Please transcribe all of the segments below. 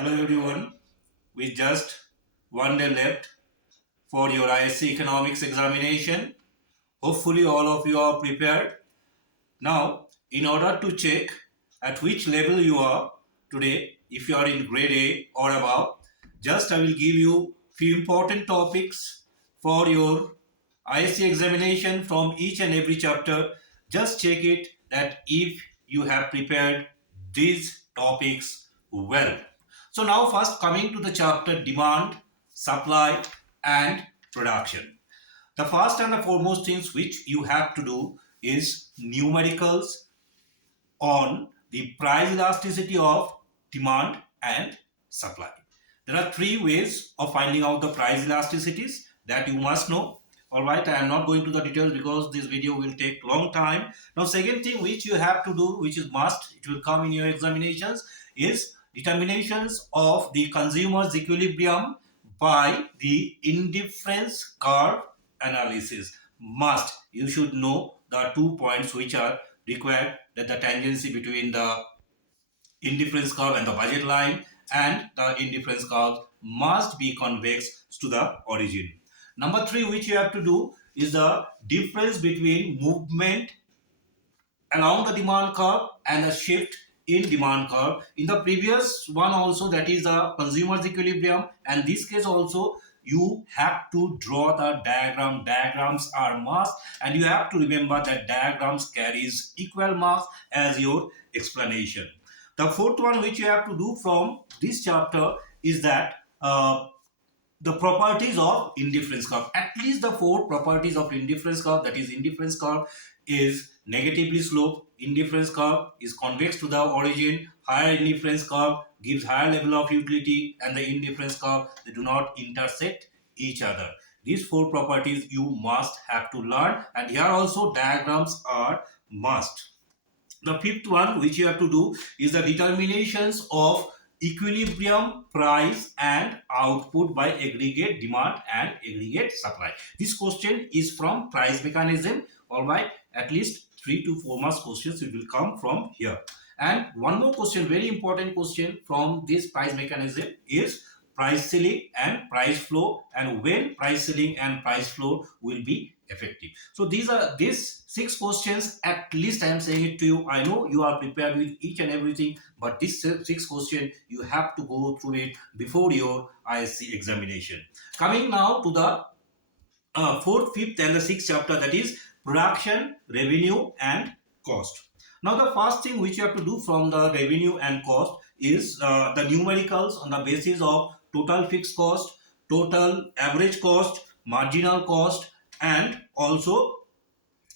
Hello everyone. With just one day left for your ISC Economics examination, hopefully all of you are prepared. Now, in order to check at which level you are today, if you are in grade A or above, just I will give you few important topics for your ISC examination from each and every chapter. Just check it that if you have prepared these topics well. So now first coming to the chapter demand, supply and production. The first and the foremost things which you have to do is numericals on the price elasticity of demand and supply. There are three ways of finding out the price elasticities that you must know. All right, I am not going to the details because this video will take long time. Now, second thing which you have to do, which is must, it will come in your examinations, is determinations of the consumer's equilibrium by the indifference curve analysis. Must, you should know the 2 points which are required, that the tangency between the indifference curve and the budget line, and the indifference curve must be convex to the origin. Number three, which you have to do, is the difference between movement along the demand curve and the shift in demand curve. In the previous one also, that is the consumer's equilibrium, and this case also you have to draw the diagram. Diagrams are must, and you have to remember that diagrams carries equal marks as your explanation. The fourth one which you have to do from this chapter is that the properties of indifference curve. At least the four properties of indifference curve, that is indifference curve is negatively sloped, indifference curve is convex to the origin, higher indifference curve gives higher level of utility, and the indifference curve, they do not intersect each other. These four properties you must have to learn, and here also diagrams are must. The fifth one which you have to do is the determinations of equilibrium, price and output by aggregate demand and aggregate supply. This question is from price mechanism. All right, at least 3 to 4 marks questions it will come from here. And one more question, very important question from this price mechanism, is price ceiling and price floor, and when price ceiling and price floor will be effective. So these 6 questions, at least I am saying it to you. I know you are prepared with each and everything, but this 6 question you have to go through it before your ISC examination. Coming now to the 4th, 5th and the 6th chapter, that is production, revenue and cost. Now the first thing which you have to do from the revenue and cost is the numericals on the basis of total fixed cost, total average cost, marginal cost, and also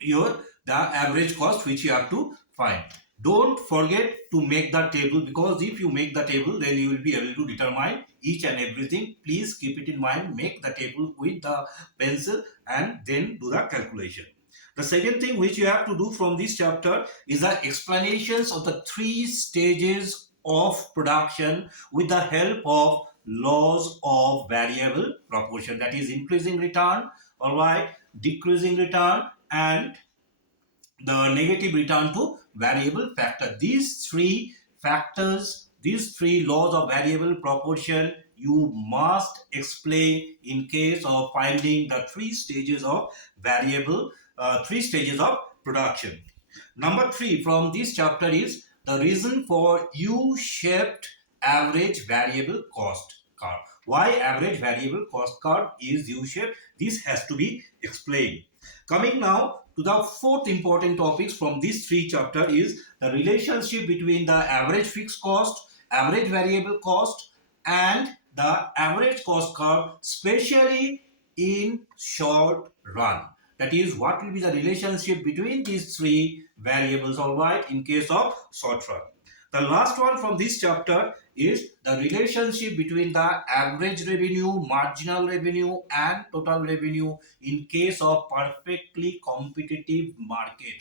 the average cost which you have to find. Don't forget to make the table, because if you make the table then you will be able to determine each and everything. Please keep it in mind, make the table with the pencil and then do the calculation. The second thing which you have to do from this chapter is the explanations of the 3 stages of production with the help of laws of variable proportion, that is increasing return, all right, decreasing return and the negative return to variable factor. These 3 factors, these 3 laws of variable proportion you must explain in case of finding the 3 stages of variable 3 stages of production. Number 3 from this chapter is the reason for U-shaped average variable cost curve. Why average variable cost curve is U-shaped? This has to be explained. Coming now to the 4th important topics from this 3 chapter is the relationship between the average fixed cost, average variable cost and the average cost curve, especially in short run. That is, what will be the relationship between these 3 variables, all right, in case of short run. The last one from this chapter is the relationship between the average revenue, marginal revenue and total revenue in case of perfectly competitive market.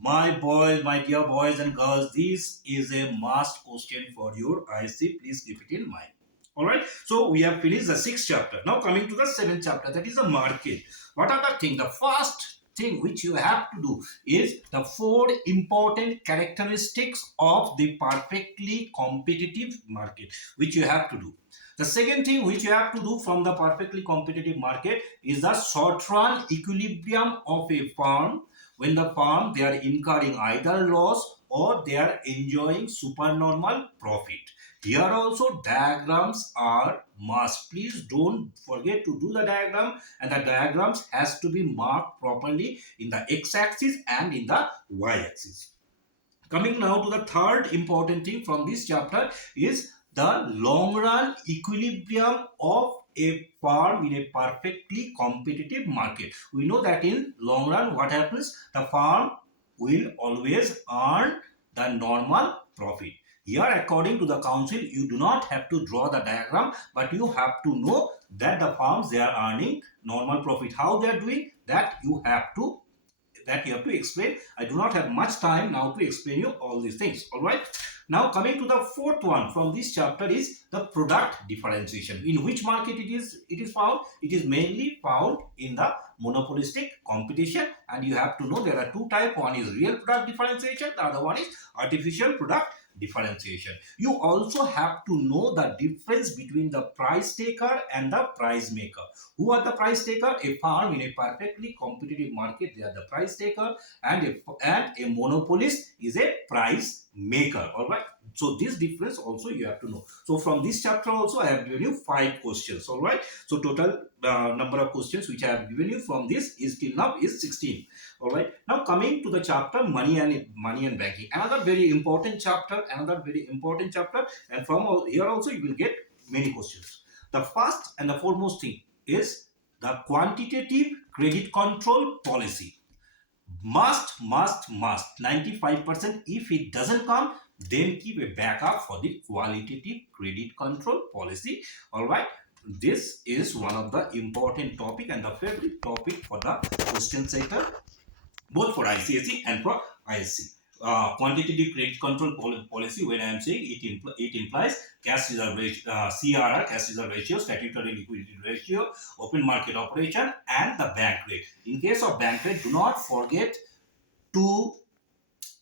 My boys, my dear boys and girls, this is a must question for your ISC. Please keep it in mind. All right, so we have finished the 6th chapter. Now coming to the 7th chapter, that is the market. What are the things? The first thing which you have to do is the 4 important characteristics of the perfectly competitive market, which you have to do. The second thing which you have to do from the perfectly competitive market is the short run equilibrium of a firm, when the firm they are incurring either loss or they are enjoying supernormal profit. Here also diagrams are must. Please don't forget to do the diagram, and the diagrams has to be marked properly in the x-axis and in the y-axis. Coming now to the third important thing from this chapter is the long run equilibrium of a firm in a perfectly competitive market. We know that in long run what happens, the firm will always earn the normal profit. Here according to the council you do not have to draw the diagram, but you have to know that the firms they are earning normal profit. How they are doing that you have to explain. I do not have much time now to explain you all these things. All right. Now coming to the fourth one from this chapter is the product differentiation. In which market it is found? It is mainly found in the monopolistic competition, and you have to know there are two types. One is real product differentiation, the other one is artificial product differentiation. You also have to know the difference between the price taker and the price maker. Who are the price taker? A firm in a perfectly competitive market, they are the price taker, and a monopolist is a price maker. All right. So this difference also you have to know. So from this chapter also I have given you 5 questions. All right. So total number of questions which I have given you from this is till now is 16. All right. Now coming to the chapter money and banking, another very important chapter, and from here also you will get many questions. The first and the foremost thing is the quantitative credit control policy. Must 95%. If it doesn't come, then keep a backup for the qualitative credit control policy. All right. This is one of the important topic and the favorite topic for the question sector, both for ICSE and for ISC. Quantitative credit control policy, when I am saying it implies cash reserve ratio, CRR, cash reserve ratio, statutory liquidity ratio, open market operation, and the bank rate. In case of bank rate, do not forget to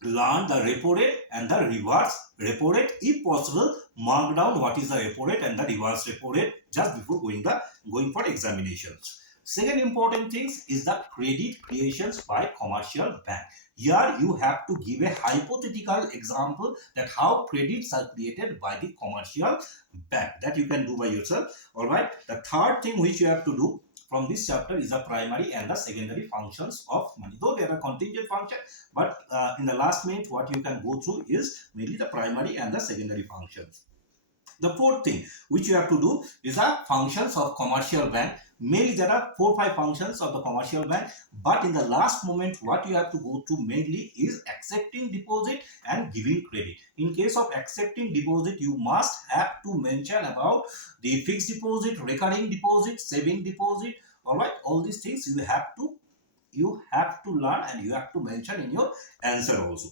learn the repo rate and the reverse repo rate. If possible, mark down what is the repo rate and the reverse repo rate just before going for examinations. Second important thing is the credit creations by commercial bank. Here you have to give a hypothetical example that how credits are created by the commercial bank. That you can do by yourself. All right. The third thing which you have to do from this chapter is the primary and the secondary functions of money. Though there are contingent functions, but in the last minute what you can go through is mainly the primary and the secondary functions. The fourth thing which you have to do is the functions of commercial bank. Mainly there are 4-5 functions of the commercial bank, but in the last moment what you have to go to mainly is accepting deposit and giving credit. In case of accepting deposit, you must have to mention about the fixed deposit, recurring deposit, saving deposit. All right, all these things you have to learn and you have to mention in your answer also.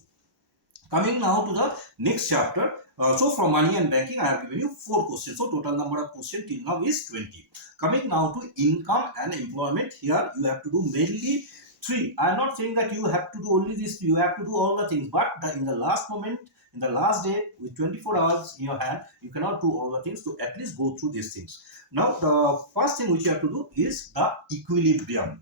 Coming now to the next chapter. So from money and banking, I have given you 4 questions. So total number of questions till now is 20. Coming now to income and employment, here you have to do mainly 3. I am not saying that you have to do only this, you have to do all the things, but in the last moment, in the last day, with 24 hours in your hand, you cannot do all the things. So at least go through these things. Now the first thing which you have to do is the equilibrium.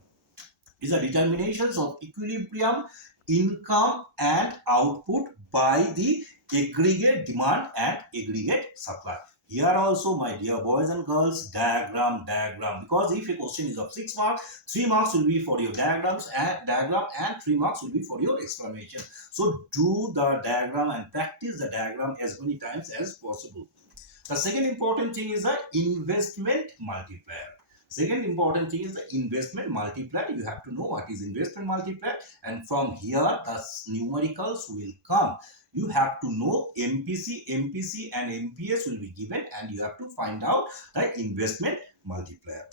Is the determinations of equilibrium, income and output by the aggregate demand and aggregate supply. Here also, my dear boys and girls, diagram, because if a question is of 6 marks, 3 marks will be for your diagram and 3 marks will be for your explanation. So do the diagram and practice the diagram as many times as possible. The second important thing is the investment multiplier. Second important thing is the investment multiplier. You have to know what is investment multiplier, and from here the numericals will come. You have to know MPC, MPC and MPS will be given, and you have to find out the investment multiplier.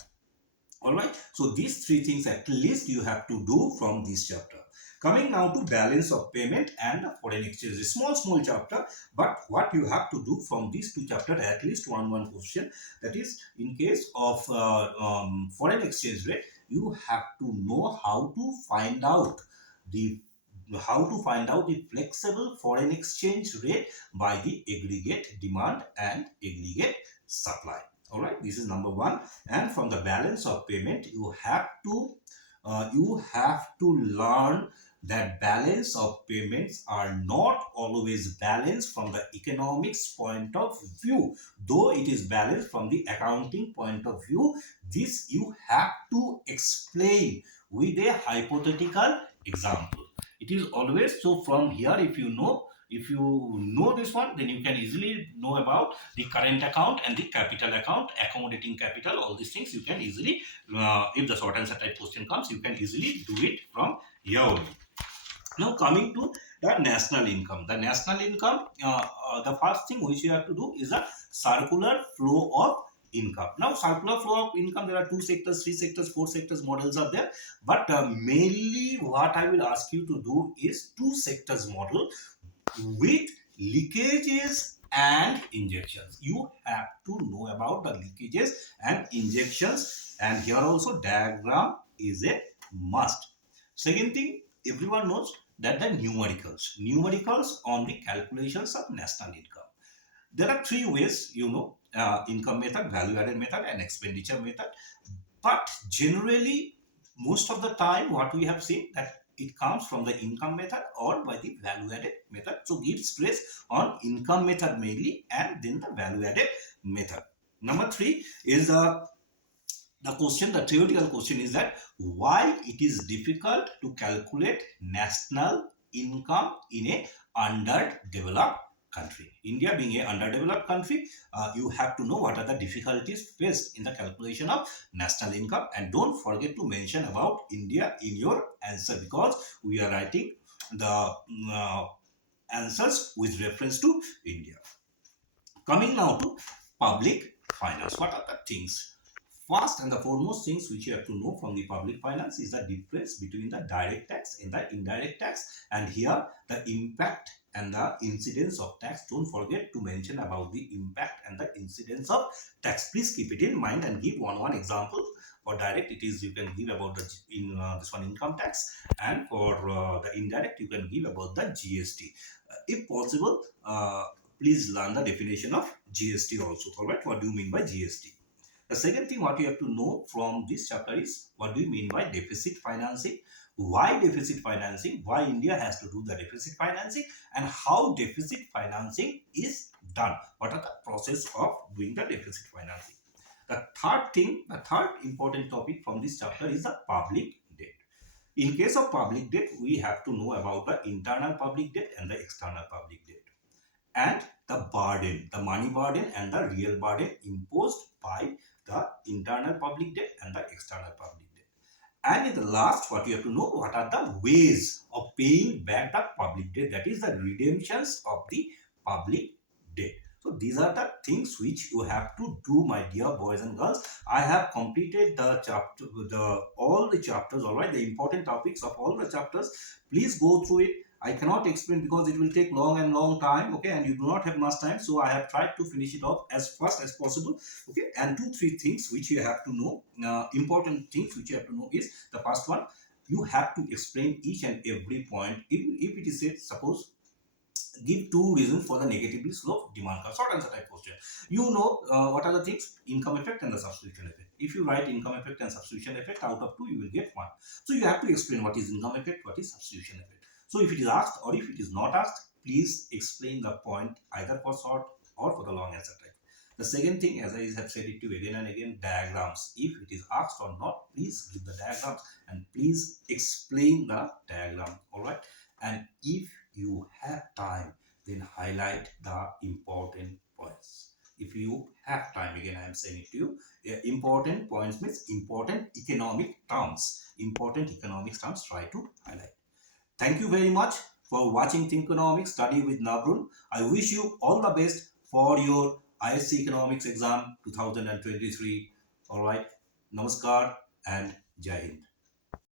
All right. So these 3 things at least you have to do from this chapter. Coming now to balance of payment and foreign exchange. A small chapter, but what you have to do from these 2 chapters, at least one question, that is in case of foreign exchange rate, you have to know the how to find out the flexible foreign exchange rate by the aggregate demand and aggregate supply. All right, this is number one. And from the balance of payment, you have to learn that balance of payments are not always balanced from the economics point of view, though it is balanced from the accounting point of view. This you have to explain with a hypothetical example. It is always so. From here, if you know this one, then you can easily know about the current account and the capital account, accommodating capital, all these things you can easily, if the short answer type question comes, you can easily do it from here only. Now coming to the national income. The national income, the first thing which you have to do is a circular flow of income. Now circular flow of income, there are 2 sectors, 3 sectors, 4 sectors models are there. But mainly what I will ask you to do is 2 sectors model with leakages and injections. You have to know about the leakages and injections, and here also diagram is a must. Second thing, everyone knows that the numericals on the calculations of national income. There are 3 ways, income method, value added method, and expenditure method. But generally, most of the time, what we have seen that it comes from the income method or by the value added method. So give stress on income method mainly, and then the value added method. Number 3 is the theoretical question is that why it is difficult to calculate national income in a underdeveloped country. India being a underdeveloped country, you have to know what are the difficulties faced in the calculation of national income, and don't forget to mention about India in your answer, because we are writing the answers with reference to India. Coming now to public finance, what are the things? First and the foremost things which you have to know from the public finance is the difference between the direct tax and the indirect tax, and here the impact and the incidence of tax. Don't forget to mention about the impact and the incidence of tax. Please keep it in mind and give one example. For direct, it is you can give about the this one income tax, and for the indirect you can give about the GST. If possible, please learn the definition of GST also. All right, what do you mean by GST? The second thing what you have to know from this chapter is what do you mean by deficit financing? Why deficit financing? Why India has to do the deficit financing, and how deficit financing is done? What are the process of doing the deficit financing? The third important topic from this chapter is the public debt. In case of public debt, we have to know about the internal public debt and the external public debt, and the burden, the money burden and the real burden imposed by the internal public debt and the external public debt. And in the last, what you have to know, what are the ways of paying back the public debt, that is the redemptions of the public debt. So these are the things which you have to do, my dear boys and girls. I have completed the chapter, all the chapters, all right, the important topics of all the chapters. Please go through it. I cannot explain because it will take long time, okay, and you do not have much time. So I have tried to finish it off as fast as possible, okay. And 2-3 things which you have to know, important things which you have to know is the first one, you have to explain each and every point. If it is said, suppose give 2 reasons for the negatively sloped demand curve, short answer type question. What are the things? Income effect and the substitution effect. If you write income effect and substitution effect, out of 2 you will get 1. So you have to explain what is income effect, what is substitution effect. So if it is asked or if it is not asked, please explain the point either for short or for the long answer type. The second thing, as I have said it to you again and again, diagrams. If it is asked or not, please give the diagrams and please explain the diagram. All right. And if you have time, then highlight the important points. If you have time, again I am saying it to you, important points means important economic terms. Important economic terms, try to highlight. Thank you very much for watching Thinkonomics-Study with Nabarun. I wish you all the best for your ISC Economics exam 2023. All right. Namaskar and Jai Hind.